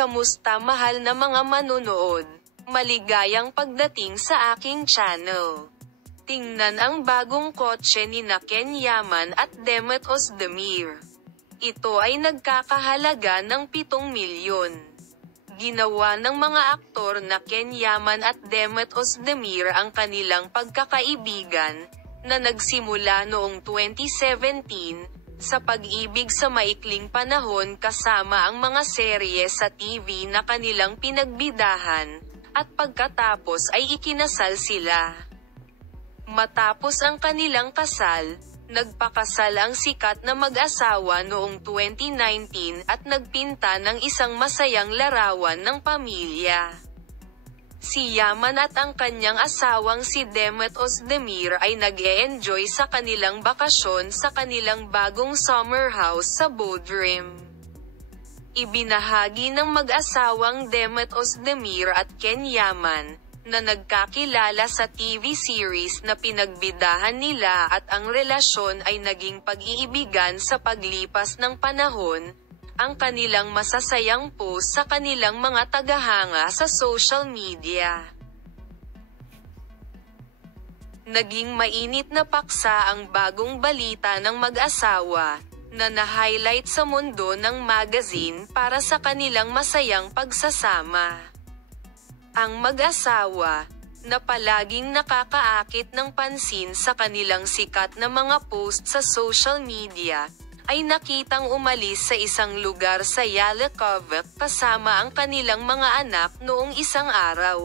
Kamusta mahal na mga manonood? Maligayang pagdating sa aking channel. Tingnan ang bagong kotse ni Ken Yaman at Demet Özdemir. Ito ay nagkakahalaga ng 7 milyon. Ginawa ng mga aktor na Ken Yaman at Demet Özdemir ang kanilang pagkakaibigan, na nagsimula noong 2017, sa pag-ibig sa maikling panahon kasama ang mga serye sa TV na kanilang pinagbidahan, at pagkatapos ay ikinasal sila. Matapos ang kanilang kasal, nagpakasal ang sikat na mag-asawa noong 2019 at nagpinta ng isang masayang larawan ng pamilya. Si Yaman at ang kanyang asawang si Demet Özdemir ay nag-e-enjoy sa kanilang bakasyon sa kanilang bagong summer house sa Bodrum. Ibinahagi ng mag-asawang Demet Özdemir at Ken Yaman, na nagkakilala sa TV series na pinagbidahan nila at ang relasyon ay naging pag-iibigan sa paglipas ng panahon, ang kanilang masasayang post sa kanilang mga tagahanga sa social media. Naging mainit na paksa ang bagong balita ng mag-asawa, na na-highlight sa mundo ng magazine para sa kanilang masayang pagsasama. Ang mag-asawa, na palaging nakakaakit ng pansin sa kanilang sikat na mga post sa social media, ay nakitang umalis sa isang lugar sa Yalovka kasama ang kanilang mga anak noong isang araw.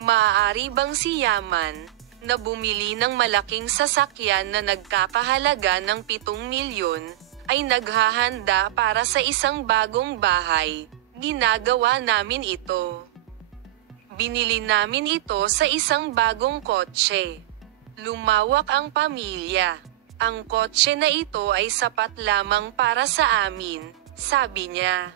Maaari bang si Yaman, na bumili ng malaking sasakyan na nagkakahalaga ng 7 milyon, ay naghahanda para sa isang bagong bahay? Ginagawa namin ito. Binili namin ito sa isang bagong kotse. Lumawak ang pamilya. Ang kotse na ito ay sapat lamang para sa amin, sabi niya.